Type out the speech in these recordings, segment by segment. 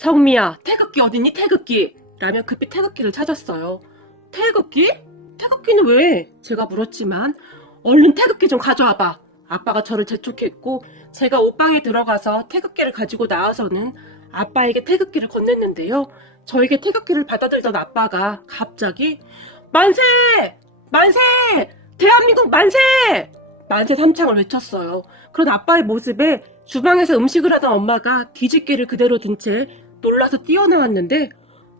성미야, 태극기 어딨니? 태극기! 라며 급히 태극기를 찾았어요. 태극기? 태극기는 왜? 제가 물었지만 얼른 태극기 좀 가져와봐. 아빠가 저를 재촉했고 제가 옷방에 들어가서 태극기를 가지고 나와서는 아빠에게 태극기를 건넸는데요. 저에게 태극기를 받아들던 아빠가 갑자기 만세! 만세! 대한민국 만세! 만세 삼창을 외쳤어요. 그런 아빠의 모습에 주방에서 음식을 하던 엄마가 뒤집개를 그대로 든 채 놀라서 뛰어나왔는데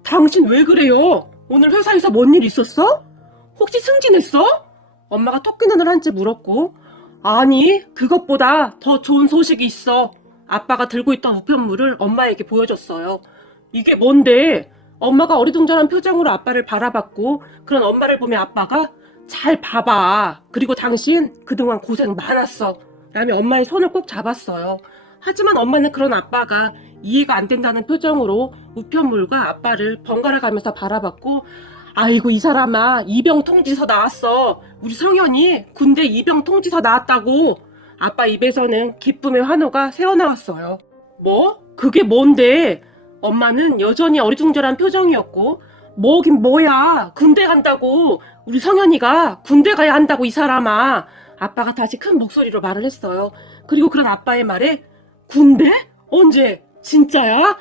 당신 왜 그래요? 오늘 회사에서 뭔 일 있었어? 혹시 승진했어? 엄마가 토끼눈을 한 채 물었고 아니 그것보다 더 좋은 소식이 있어. 아빠가 들고 있던 우편물을 엄마에게 보여줬어요. 이게 뭔데? 엄마가 어리둥절한 표정으로 아빠를 바라봤고 그런 엄마를 보며 아빠가 잘 봐봐. 그리고 당신 그동안 고생 많았어. 라며 엄마의 손을 꼭 잡았어요. 하지만 엄마는 그런 아빠가 이해가 안 된다는 표정으로 우편물과 아빠를 번갈아 가면서 바라봤고 아이고 이 사람아 이병 통지서 나왔어. 우리 성현이 군대 이병 통지서 나왔다고. 아빠 입에서는 기쁨의 환호가 새어나왔어요. 뭐? 그게 뭔데? 엄마는 여전히 어리둥절한 표정이었고 뭐긴 뭐야. 군대 간다고. 우리 성현이가 군대 가야 한다고 이 사람아. 아빠가 다시 큰 목소리로 말을 했어요. 그리고 그런 아빠의 말에 군대? 언제? 진짜야?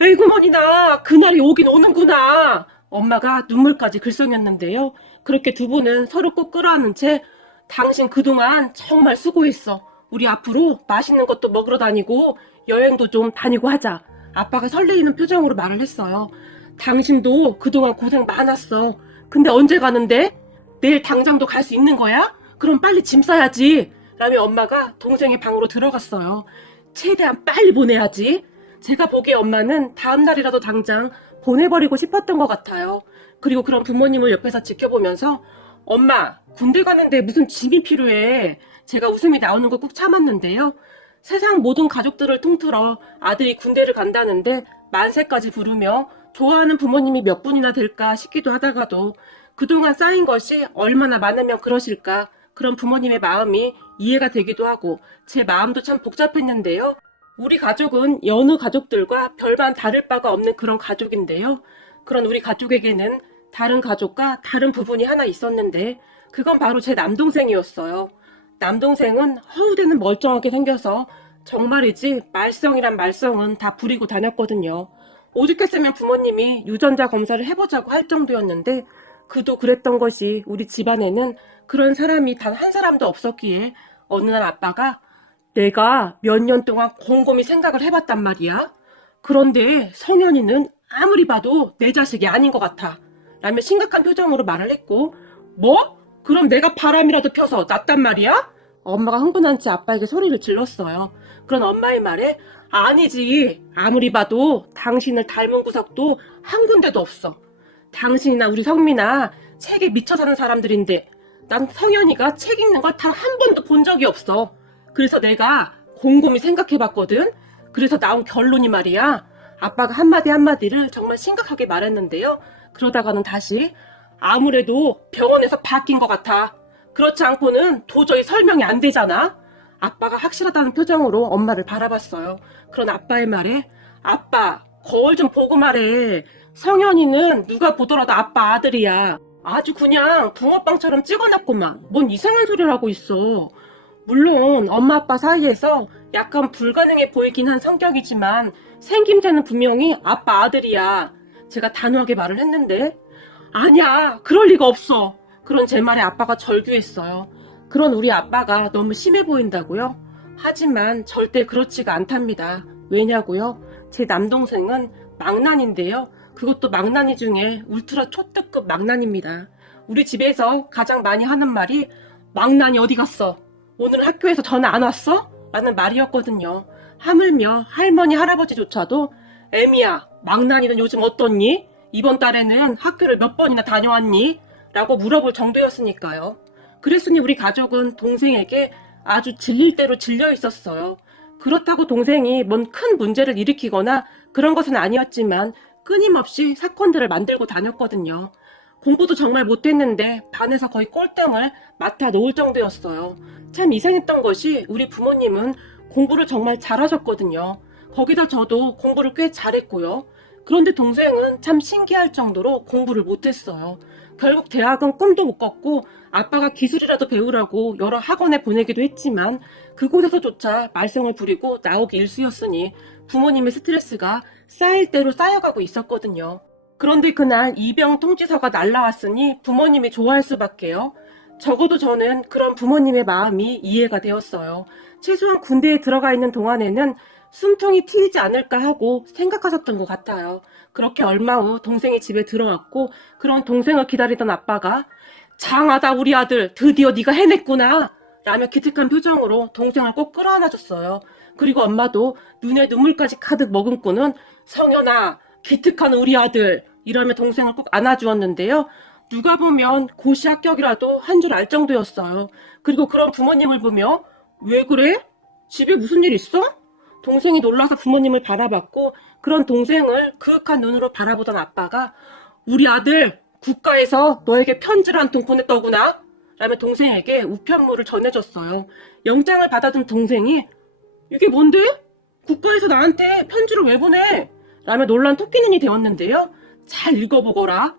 에이구 머니나 그날이 오긴 오는구나. 엄마가 눈물까지 글썽였는데요. 그렇게 두 분은 서로 꼭 끌어안은 채 당신 그동안 정말 수고했어. 우리 앞으로 맛있는 것도 먹으러 다니고 여행도 좀 다니고 하자. 아빠가 설레이는 표정으로 말을 했어요. 당신도 그동안 고생 많았어. 근데 언제 가는데? 내일 당장도 갈 수 있는 거야? 그럼 빨리 짐 싸야지. 라며 엄마가 동생의 방으로 들어갔어요. 최대한 빨리 보내야지. 제가 보기에 엄마는 다음 날이라도 당장 보내버리고 싶었던 것 같아요. 그리고 그런 부모님을 옆에서 지켜보면서 엄마 군대 가는데 무슨 짐이 필요해. 제가 웃음이 나오는 거 꾹 참았는데요. 세상 모든 가족들을 통틀어 아들이 군대를 간다는데 만세까지 부르며 좋아하는 부모님이 몇 분이나 될까 싶기도 하다가도 그동안 쌓인 것이 얼마나 많으면 그러실까 그런 부모님의 마음이 이해가 되기도 하고 제 마음도 참 복잡했는데요. 우리 가족은 여느 가족들과 별반 다를 바가 없는 그런 가족인데요. 그런 우리 가족에게는 다른 가족과 다른 부분이 하나 있었는데 그건 바로 제 남동생이었어요. 남동생은 허우대는 멀쩡하게 생겨서 정말이지 말썽이란 말썽은 다 부리고 다녔거든요. 오죽했으면 부모님이 유전자 검사를 해보자고 할 정도였는데 그도 그랬던 것이 우리 집안에는 그런 사람이 단 한 사람도 없었기에 어느 날 아빠가 내가 몇 년 동안 곰곰이 생각을 해봤단 말이야. 그런데 성현이는 아무리 봐도 내 자식이 아닌 것 같아. 라며 심각한 표정으로 말을 했고 뭐? 그럼 내가 바람이라도 펴서 놨단 말이야? 엄마가 흥분한 채 아빠에게 소리를 질렀어요. 그런 엄마의 말에 아니지. 아무리 봐도 당신을 닮은 구석도 한 군데도 없어. 당신이나 우리 성민아 책에 미쳐 사는 사람들인데 난 성현이가 책 읽는 걸 단 한 번도 본 적이 없어. 그래서 내가 곰곰이 생각해봤거든. 그래서 나온 결론이 말이야. 아빠가 한마디 한마디를 정말 심각하게 말했는데요. 그러다가는 다시 아무래도 병원에서 바뀐 것 같아. 그렇지 않고는 도저히 설명이 안 되잖아. 아빠가 확실하다는 표정으로 엄마를 바라봤어요. 그런 아빠의 말에 아빠 거울 좀 보고 말해. 성현이는 누가 보더라도 아빠 아들이야. 아주 그냥 붕어빵처럼 찍어놨구만. 뭔 이상한 소리를 하고 있어. 물론 엄마 아빠 사이에서 약간 불가능해 보이긴 한 성격이지만 생김새는 분명히 아빠 아들이야. 제가 단호하게 말을 했는데 아니야 그럴 리가 없어. 그런 제 말에 아빠가 절규했어요. 그런 우리 아빠가 너무 심해 보인다고요? 하지만 절대 그렇지가 않답니다. 왜냐고요? 제 남동생은 망난인데요. 그것도 망나니 중에 울트라 초특급 망나니입니다. 우리 집에서 가장 많이 하는 말이 망나니 어디 갔어? 오늘 학교에서 전화 안 왔어? 라는 말이었거든요. 하물며 할머니 할아버지조차도 애미야 망나니는 요즘 어떻니? 이번 달에는 학교를 몇 번이나 다녀왔니? 라고 물어볼 정도였으니까요. 그랬으니 우리 가족은 동생에게 아주 질릴 대로 질려 있었어요. 그렇다고 동생이 뭔 큰 문제를 일으키거나 그런 것은 아니었지만 끊임없이 사건들을 만들고 다녔거든요. 공부도 정말 못했는데 반에서 거의 꼴등을 맡아 놓을 정도였어요. 참 이상했던 것이 우리 부모님은 공부를 정말 잘하셨거든요. 거기다 저도 공부를 꽤 잘했고요. 그런데 동생은 참 신기할 정도로 공부를 못했어요. 결국 대학은 꿈도 못 꿨고 아빠가 기술이라도 배우라고 여러 학원에 보내기도 했지만 그곳에서조차 말썽을 부리고 나오기 일쑤였으니 부모님의 스트레스가 쌓일 대로 쌓여가고 있었거든요. 그런데 그날 이병 통지서가 날라왔으니 부모님이 좋아할 수밖에요. 적어도 저는 그런 부모님의 마음이 이해가 되었어요. 최소한 군대에 들어가 있는 동안에는 숨통이 트이지 않을까 하고 생각하셨던 것 같아요. 그렇게 얼마 후 동생이 집에 들어왔고 그런 동생을 기다리던 아빠가 장하다 우리 아들 드디어 네가 해냈구나 라며 기특한 표정으로 동생을 꼭 끌어안아줬어요. 그리고 엄마도 눈에 눈물까지 가득 머금고는 성현아 기특한 우리 아들 이러며 동생을 꼭 안아주었는데요. 누가 보면 고시 합격이라도 한 줄 알 정도였어요. 그리고 그런 부모님을 보며 왜 그래? 집에 무슨 일 있어? 동생이 놀라서 부모님을 바라봤고 그런 동생을 그윽한 눈으로 바라보던 아빠가 우리 아들 국가에서 너에게 편지를 한 통 보냈더구나 라며 동생에게 우편물을 전해줬어요. 영장을 받아둔 동생이 이게 뭔데? 국가에서 나한테 편지를 왜 보내? 라며 놀란 토끼눈이 되었는데요. 잘 읽어보거라.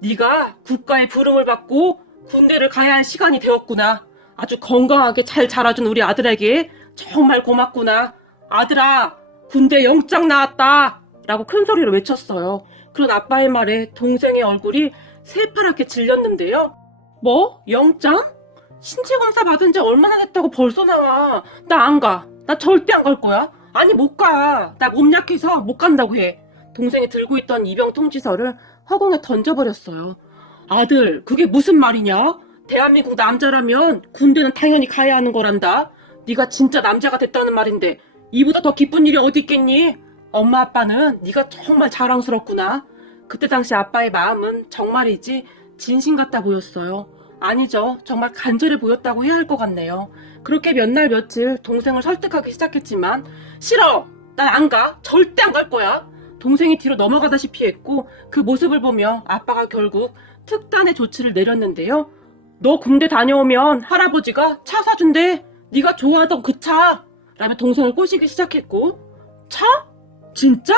네가 국가의 부름을 받고 군대를 가야 할 시간이 되었구나. 아주 건강하게 잘 자라준 우리 아들에게 정말 고맙구나. 아들아, 군대 영장 나왔다. 라고 큰 소리로 외쳤어요. 그런 아빠의 말에 동생의 얼굴이 새파랗게 질렸는데요. 뭐? 영장? 신체검사 받은 지 얼마나 됐다고 벌써 나와. 나 안 가. 나 절대 안 갈 거야. 아니 못 가. 나 몸 약해서 못 간다고 해. 동생이 들고 있던 입영 통지서를 허공에 던져버렸어요. 아들, 그게 무슨 말이냐? 대한민국 남자라면 군대는 당연히 가야 하는 거란다. 네가 진짜 남자가 됐다는 말인데 이보다 더 기쁜 일이 어디 있겠니? 엄마 아빠는 네가 정말 자랑스럽구나. 그때 당시 아빠의 마음은 정말이지 진심 같아 보였어요. 아니죠. 정말 간절해 보였다고 해야 할 것 같네요. 그렇게 몇 날 며칠 동생을 설득하기 시작했지만 싫어! 난 안 가. 절대 안 갈 거야. 동생이 뒤로 넘어가다시피 했고 그 모습을 보며 아빠가 결국 특단의 조치를 내렸는데요. 너 군대 다녀오면 할아버지가 차 사준대. 네가 좋아하던 그 차. 라며 동생을 꼬시기 시작했고 차? 진짜?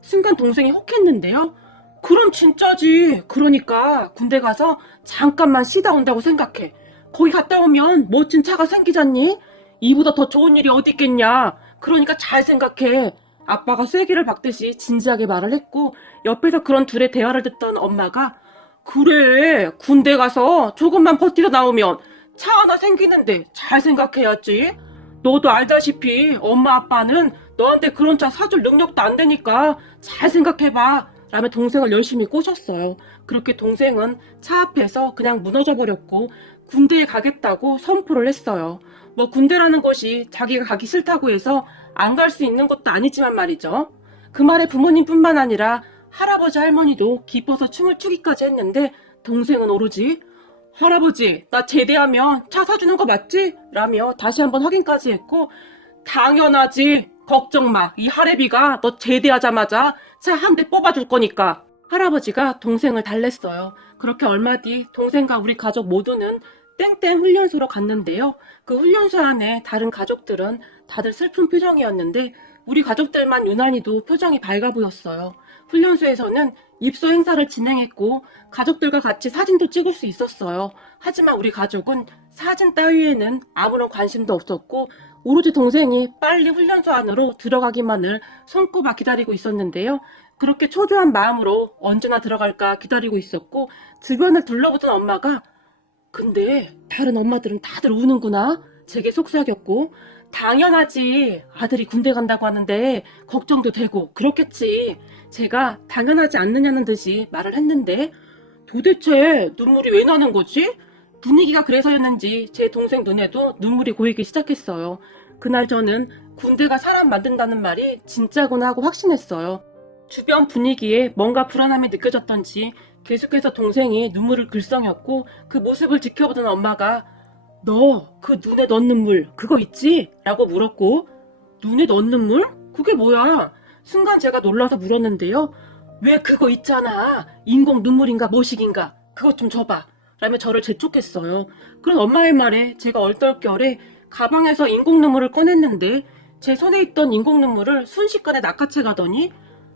순간 동생이 혹했는데요. 그럼 진짜지. 그러니까 군대 가서 잠깐만 쉬다 온다고 생각해. 거기 갔다 오면 멋진 차가 생기잖니? 이보다 더 좋은 일이 어디 있겠냐. 그러니까 잘 생각해. 아빠가 쐐기를 박듯이 진지하게 말을 했고 옆에서 그런 둘의 대화를 듣던 엄마가 그래 군대 가서 조금만 버티다 나오면 차 하나 생기는데 잘 생각해야지. 너도 알다시피 엄마 아빠는 너한테 그런 차 사줄 능력도 안 되니까 잘 생각해봐 라며 동생을 열심히 꼬셨어요. 그렇게 동생은 차 앞에서 그냥 무너져 버렸고 군대에 가겠다고 선포를 했어요. 뭐 군대라는 것이 자기가 가기 싫다고 해서 안 갈 수 있는 것도 아니지만 말이죠. 그 말에 부모님뿐만 아니라 할아버지 할머니도 기뻐서 춤을 추기까지 했는데 동생은 오로지 할아버지 나 제대하면 차 사주는 거 맞지? 라며 다시 한번 확인까지 했고 당연하지. 걱정 마. 이 할애비가 너 제대하자마자 차 한 대 뽑아줄 거니까. 할아버지가 동생을 달랬어요. 그렇게 얼마 뒤 동생과 우리 가족 모두는 땡땡 훈련소로 갔는데요. 그 훈련소 안에 다른 가족들은 다들 슬픈 표정이었는데 우리 가족들만 유난히도 표정이 밝아 보였어요. 훈련소에서는 입소 행사를 진행했고 가족들과 같이 사진도 찍을 수 있었어요. 하지만 우리 가족은 사진 따위에는 아무런 관심도 없었고 오로지 동생이 빨리 훈련소 안으로 들어가기만을 손꼽아 기다리고 있었는데요. 그렇게 초조한 마음으로 언제나 들어갈까 기다리고 있었고 주변을 둘러보던 엄마가 근데 다른 엄마들은 다들 우는구나. 제게 속삭였고 당연하지. 아들이 군대 간다고 하는데 걱정도 되고 그렇겠지. 제가 당연하지 않느냐는 듯이 말을 했는데 도대체 눈물이 왜 나는 거지? 분위기가 그래서였는지 제 동생 눈에도 눈물이 고이기 시작했어요. 그날 저는 군대가 사람 만든다는 말이 진짜구나 하고 확신했어요. 주변 분위기에 뭔가 불안함이 느껴졌던지 계속해서 동생이 눈물을 글썽였고 그 모습을 지켜보던 엄마가 너 그 눈에 넣는 물 그거 있지? 라고 물었고 눈에 넣는 물? 그게 뭐야? 순간 제가 놀라서 물었는데요. 왜 그거 있잖아. 인공 눈물인가 뭐식인가 그것 좀 줘봐. 라며 저를 재촉했어요. 그런 엄마의 말에 제가 얼떨결에 가방에서 인공 눈물을 꺼냈는데 제 손에 있던 인공 눈물을 순식간에 낚아채 가더니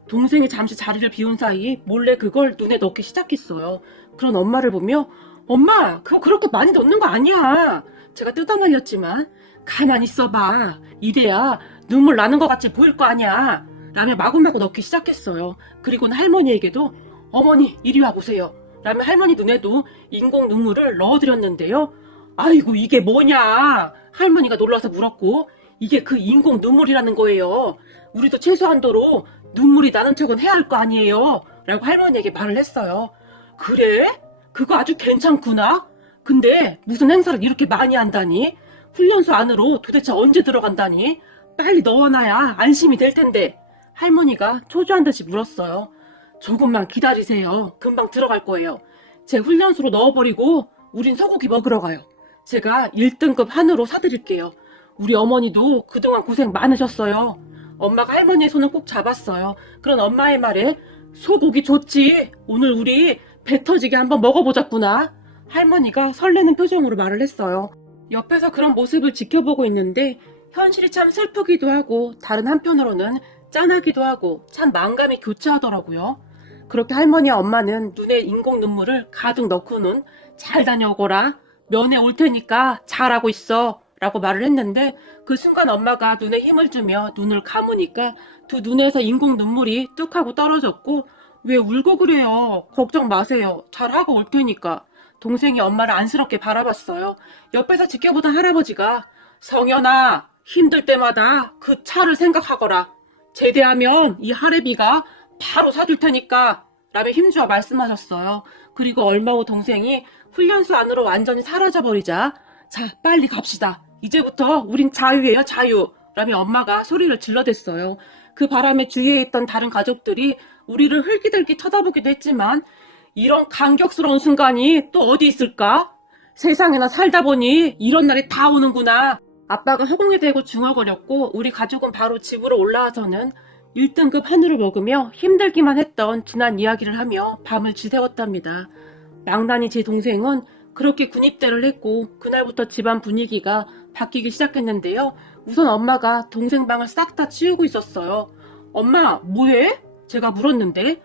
동생이 잠시 자리를 비운 사이 몰래 그걸 눈에 넣기 시작했어요. 그런 엄마를 보며 엄마 그거 그렇게 많이 넣는 거 아니야. 제가 뜯어날렸지만 가만히 있어봐. 이래야 눈물 나는 것 같이 보일 거 아니야. 라며 마구마구 넣기 시작했어요. 그리고는 할머니에게도 어머니 이리 와보세요. 라며 할머니 눈에도 인공 눈물을 넣어드렸는데요. 아이고 이게 뭐냐. 할머니가 놀라서 물었고 이게 그 인공 눈물이라는 거예요. 우리도 최소한도로 눈물이 나는 척은 해야 할 거 아니에요. 라고 할머니에게 말을 했어요. 그래? 그거 아주 괜찮구나. 근데 무슨 행사를 이렇게 많이 한다니? 훈련소 안으로 도대체 언제 들어간다니? 빨리 넣어놔야 안심이 될 텐데. 할머니가 초조한 듯이 물었어요. 조금만 기다리세요. 금방 들어갈 거예요. 제 훈련소로 넣어버리고 우린 소고기 먹으러 가요. 제가 1등급 한우로 사드릴게요. 우리 어머니도 그동안 고생 많으셨어요. 엄마가 할머니의 손을 꼭 잡았어요. 그런 엄마의 말에 소고기 좋지. 오늘 우리 배 터지게 한번 먹어보자꾸나. 할머니가 설레는 표정으로 말을 했어요. 옆에서 그런 모습을 지켜보고 있는데 현실이 참 슬프기도 하고 다른 한편으로는 짠하기도 하고 참 마음감이 교차하더라고요. 그렇게 할머니와 엄마는 눈에 인공 눈물을 가득 넣고는 잘 다녀오거라. 면회 올 테니까 잘하고 있어. 라고 말을 했는데 그 순간 엄마가 눈에 힘을 주며 눈을 감으니까 두 눈에서 인공 눈물이 뚝 하고 떨어졌고 왜 울고 그래요. 걱정 마세요. 잘하고 올 테니까. 동생이 엄마를 안쓰럽게 바라봤어요. 옆에서 지켜보던 할아버지가 성현아 힘들 때마다 그 차를 생각하거라. 제대하면 이 할애비가 바로 사줄 테니까 라며 힘주어 말씀하셨어요. 그리고 얼마 후 동생이 훈련소 안으로 완전히 사라져버리자 자 빨리 갑시다. 이제부터 우린 자유예요 자유 라며 엄마가 소리를 질러댔어요. 그 바람에 주위에 있던 다른 가족들이 우리를 흘기들기 쳐다보기도 했지만 이런 감격스러운 순간이 또 어디 있을까? 세상에나 살다 보니 이런 날이 다 오는구나. 아빠가 허공에 대고 중얼거렸고 우리 가족은 바로 집으로 올라와서는 1등급 한우를 먹으며 힘들기만 했던 지난 이야기를 하며 밤을 지새웠답니다. 망나니 제 동생은 그렇게 군입대를 했고 그날부터 집안 분위기가 바뀌기 시작했는데요. 우선 엄마가 동생 방을 싹 다 치우고 있었어요. 엄마 뭐해? 제가 물었는데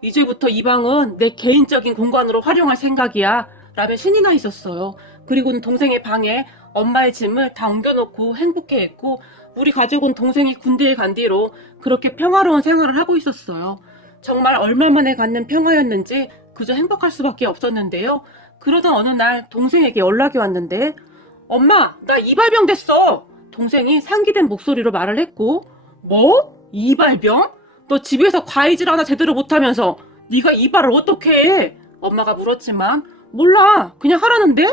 이제부터 이 방은 내 개인적인 공간으로 활용할 생각이야 라며 신이 나 있었어요. 그리고는 동생의 방에 엄마의 짐을 다 옮겨놓고 행복해했고 우리 가족은 동생이 군대에 간 뒤로 그렇게 평화로운 생활을 하고 있었어요. 정말 얼마 만에 갖는 평화였는지 그저 행복할 수밖에 없었는데요. 그러던 어느 날 동생에게 연락이 왔는데 엄마 나 이발병 됐어. 동생이 상기된 목소리로 말을 했고 뭐? 이발병? 너 집에서 과이질 하나 제대로 못하면서 네가 이발을 어떻게 해? 엄마가 물었지만 몰라 그냥 하라는데?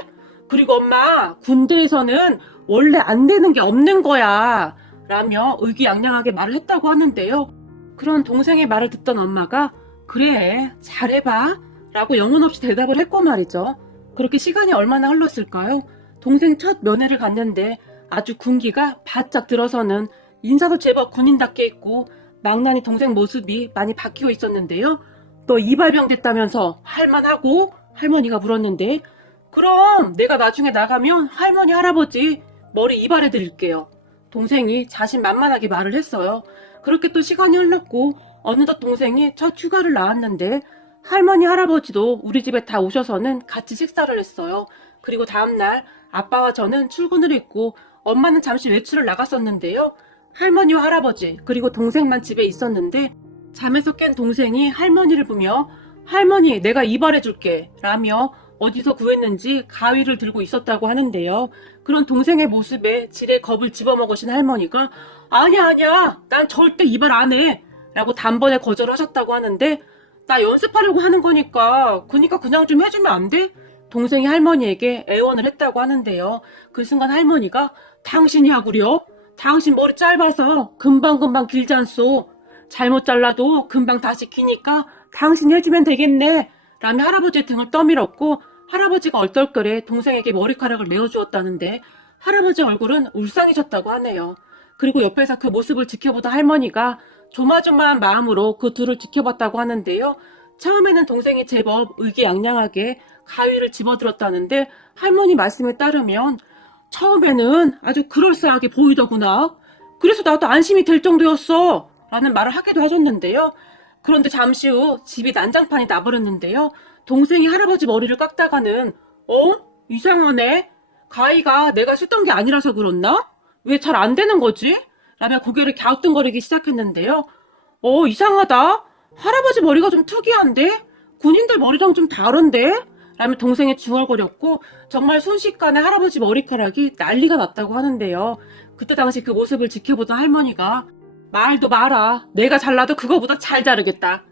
그리고 엄마 군대에서는 원래 안 되는 게 없는 거야 라며 의기양양하게 말을 했다고 하는데요. 그런 동생의 말을 듣던 엄마가 그래 잘해봐 라고 영혼 없이 대답을 했고 말이죠. 그렇게 시간이 얼마나 흘렀을까요? 동생 첫 면회를 갔는데 아주 군기가 바짝 들어서는 인사도 제법 군인답게 했고 망나니 동생 모습이 많이 바뀌고 있었는데요. 너 이발병 됐다면서 할만하고? 할머니가 물었는데 그럼 내가 나중에 나가면 할머니 할아버지 머리 이발해 드릴게요. 동생이 자신만만하게 말을 했어요. 그렇게 또 시간이 흘렀고 어느덧 동생이 첫 휴가를 나왔는데 할머니 할아버지도 우리 집에 다 오셔서는 같이 식사를 했어요. 그리고 다음날 아빠와 저는 출근을 했고 엄마는 잠시 외출을 나갔었는데요. 할머니와 할아버지 그리고 동생만 집에 있었는데 잠에서 깬 동생이 할머니를 보며 할머니 내가 이발해줄게 라며 어디서 구했는지 가위를 들고 있었다고 하는데요. 그런 동생의 모습에 지레 겁을 집어먹으신 할머니가 아니야 난 절대 이발 안 해 라고 단번에 거절하셨다고 하는데 나 연습하려고 하는 거니까 그냥 좀 해주면 안 돼? 동생이 할머니에게 애원을 했다고 하는데요. 그 순간 할머니가 당신이 하구려? 당신 머리 짧아서 금방금방 길지 않소. 잘못 잘라도 금방 다시 기니까 당신이 해주면 되겠네 라며 할아버지의 등을 떠밀었고 할아버지가 얼떨결에 동생에게 머리카락을 메어주었다는데 할아버지 얼굴은 울상해졌다고 하네요. 그리고 옆에서 그 모습을 지켜보던 할머니가 조마조마한 마음으로 그 둘을 지켜봤다고 하는데요. 처음에는 동생이 제법 의기양양하게 가위를 집어들었다는데 할머니 말씀에 따르면 처음에는 아주 그럴싸하게 보이더구나. 그래서 나도 안심이 될 정도였어. 라는 말을 하기도 하셨는데요. 그런데 잠시 후 집이 난장판이 나버렸는데요. 동생이 할아버지 머리를 깎다가는 이상하네. 가위가 내가 쓰던 게 아니라서 그렇나? 왜 잘 안 되는 거지? 라며 고개를 갸우뚱거리기 시작했는데요. 이상하다. 할아버지 머리가 좀 특이한데? 군인들 머리랑 좀 다른데? 라며 동생이 중얼거렸고 정말 순식간에 할아버지 머리카락이 난리가 났다고 하는데요. 그때 당시 그 모습을 지켜보던 할머니가 말도 마라. 내가 잘라도 그거보다 잘 자르겠다.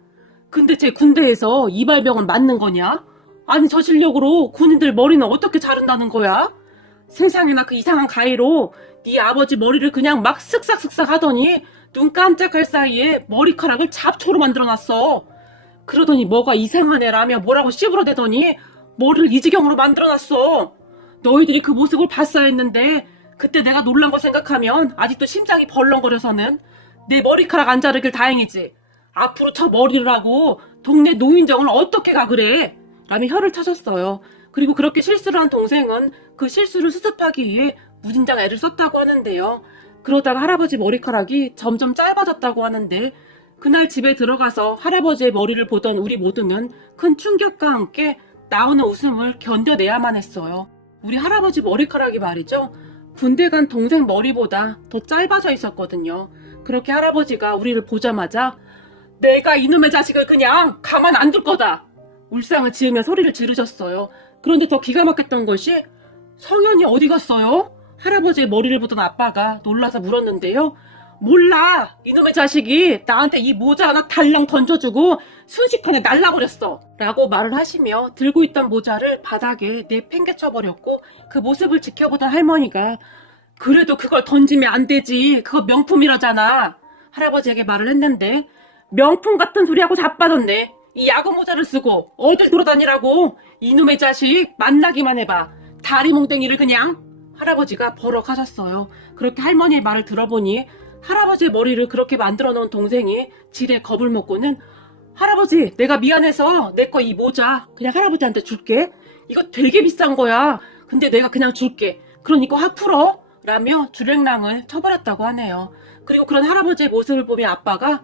근데 제 군대에서 이발병은 맞는 거냐? 아니 저 실력으로 군인들 머리는 어떻게 자른다는 거야? 세상에나 그 이상한 가위로 네 아버지 머리를 그냥 막 쓱싹쓱싹 하더니 눈 깜짝할 사이에 머리카락을 잡초로 만들어놨어. 그러더니 뭐가 이상하네 라며 뭐라고 씹으러대더니 머리를 이 지경으로 만들어놨어. 너희들이 그 모습을 봤어야 했는데 그때 내가 놀란 거 생각하면 아직도 심장이 벌렁거려서는 내 머리카락 안 자르길 다행이지. 앞으로 저 머리를 하고 동네 노인정을 어떻게 가 그래? 라며 혀를 차셨어요. 그리고 그렇게 실수를 한 동생은 그 실수를 수습하기 위해 무진장 애를 썼다고 하는데요. 그러다가 할아버지 머리카락이 점점 짧아졌다고 하는데 그날 집에 들어가서 할아버지의 머리를 보던 우리 모두는 큰 충격과 함께 나오는 웃음을 견뎌내야만 했어요. 우리 할아버지 머리카락이 말이죠. 군대 간 동생 머리보다 더 짧아져 있었거든요. 그렇게 할아버지가 우리를 보자마자 내가 이놈의 자식을 그냥 가만 안 둘 거다. 울상을 지으며 소리를 지르셨어요. 그런데 더 기가 막혔던 것이 성현이 어디 갔어요? 할아버지의 머리를 보던 아빠가 놀라서 물었는데요. 몰라. 이놈의 자식이 나한테 이 모자 하나 달랑 던져주고 순식간에 날라버렸어. 라고 말을 하시며 들고 있던 모자를 바닥에 내팽개쳐버렸고 그 모습을 지켜보던 할머니가 그래도 그걸 던지면 안 되지. 그거 명품이라잖아. 할아버지에게 말을 했는데 명품 같은 소리하고 자빠졌네. 이 야구 모자를 쓰고 어딜 돌아다니라고. 이놈의 자식 만나기만 해봐. 다리 몽댕이를 그냥. 할아버지가 버럭하셨어요. 그렇게 할머니의 말을 들어보니 할아버지의 머리를 그렇게 만들어 놓은 동생이 지레 겁을 먹고는 할아버지 내가 미안해서 내 거 이 모자 그냥 할아버지한테 줄게. 이거 되게 비싼 거야. 근데 내가 그냥 줄게. 그럼 이거 확 풀어. 라며 주랭랑을 쳐버렸다고 하네요. 그리고 그런 할아버지의 모습을 보며 아빠가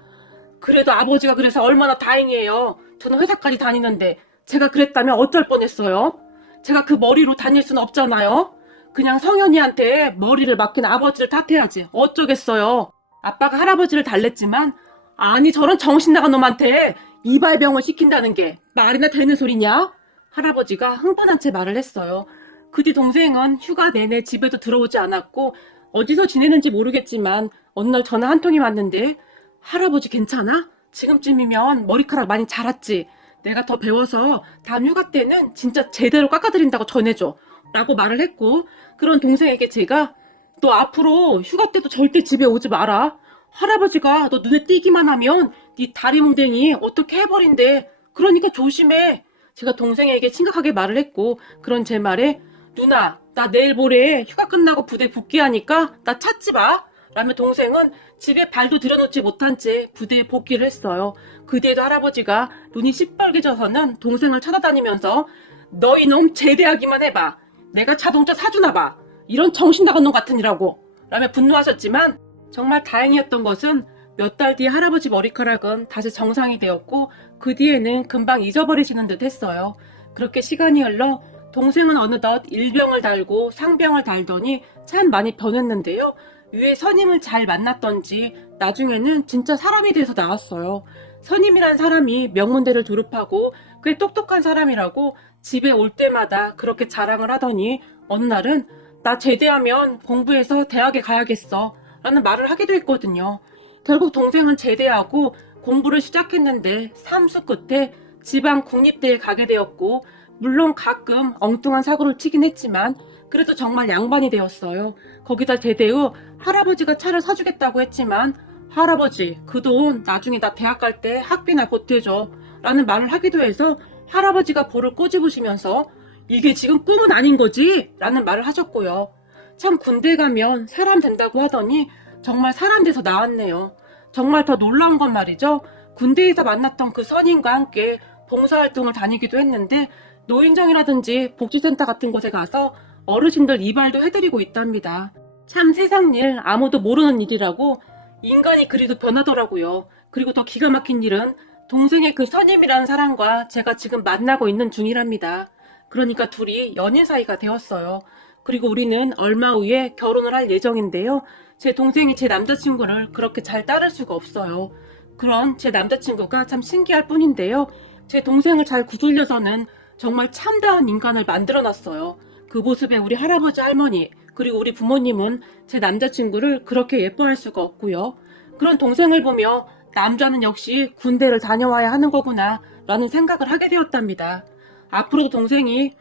그래도 아버지가 그래서 얼마나 다행이에요. 저는 회사까지 다니는데 제가 그랬다면 어쩔 뻔했어요. 제가 그 머리로 다닐 수는 없잖아요. 그냥 성현이한테 머리를 맡긴 아버지를 탓해야지. 어쩌겠어요. 아빠가 할아버지를 달랬지만 아니 저런 정신 나간 놈한테 이발병을 시킨다는 게 말이나 되는 소리냐? 할아버지가 흥분한 채 말을 했어요. 그 뒤 동생은 휴가 내내 집에도 들어오지 않았고 어디서 지내는지 모르겠지만 어느 날 전화 한 통이 왔는데 할아버지 괜찮아? 지금쯤이면 머리카락 많이 자랐지? 내가 더 배워서 다음 휴가 때는 진짜 제대로 깎아드린다고 전해줘. 라고 말을 했고 그런 동생에게 제가 너 앞으로 휴가 때도 절대 집에 오지 마라. 할아버지가 너 눈에 띄기만 하면 네 다리 뭉댕이 어떻게 해버린대. 그러니까 조심해. 제가 동생에게 심각하게 말을 했고 그런 제 말에 누나 나 내일 모레 휴가 끝나고 부대 복귀하니까 나 찾지 마. 라며 동생은 집에 발도 들여놓지 못한 채 부대에 복귀를 했어요. 그 뒤에도 할아버지가 눈이 시뻘개져서는 동생을 찾아다니면서 너 이놈 제대하기만 해봐. 내가 자동차 사주나 봐. 이런 정신 나간 놈 같으니라고. 라며 분노하셨지만 정말 다행이었던 것은 몇 달 뒤에 할아버지 머리카락은 다시 정상이 되었고 그 뒤에는 금방 잊어버리시는 듯 했어요. 그렇게 시간이 흘러 동생은 어느덧 일병을 달고 상병을 달더니 참 많이 변했는데요. 위에 선임을 잘 만났던지 나중에는 진짜 사람이 돼서 나왔어요. 선임이란 사람이 명문대를 졸업하고 꽤 똑똑한 사람이라고 집에 올 때마다 그렇게 자랑을 하더니 어느 날은 나 제대하면 공부해서 대학에 가야겠어 라는 말을 하기도 했거든요. 결국 동생은 제대하고 공부를 시작했는데 삼수 끝에 지방 국립대에 가게 되었고 물론 가끔 엉뚱한 사고를 치긴 했지만 그래도 정말 양반이 되었어요. 거기다 제대 후 할아버지가 차를 사주겠다고 했지만 할아버지 그 돈 나중에 나 대학 갈 때 학비나 보태줘 라는 말을 하기도 해서 할아버지가 볼을 꼬집으시면서 이게 지금 꿈은 아닌 거지? 라는 말을 하셨고요. 참 군대 가면 사람 된다고 하더니 정말 사람 돼서 나왔네요. 정말 더 놀라운 건 말이죠. 군대에서 만났던 그 선임과 함께 봉사활동을 다니기도 했는데 노인정이라든지 복지센터 같은 곳에 가서 어르신들 이발도 해드리고 있답니다. 참 세상 일 아무도 모르는 일이라고 인간이 그리도 변하더라고요. 그리고 더 기가 막힌 일은 동생의 그 선임이라는 사람과 제가 지금 만나고 있는 중이랍니다. 그러니까 둘이 연인 사이가 되었어요. 그리고 우리는 얼마 후에 결혼을 할 예정인데요. 제 동생이 제 남자친구를 그렇게 잘 따를 수가 없어요. 그런 제 남자친구가 참 신기할 뿐인데요. 제 동생을 잘 구슬려서는 정말 참다운 인간을 만들어놨어요. 그 모습에 우리 할아버지 할머니 그리고 우리 부모님은 제 남자친구를 그렇게 예뻐할 수가 없고요. 그런 동생을 보며 남자는 역시 군대를 다녀와야 하는 거구나 라는 생각을 하게 되었답니다. 앞으로도 동생이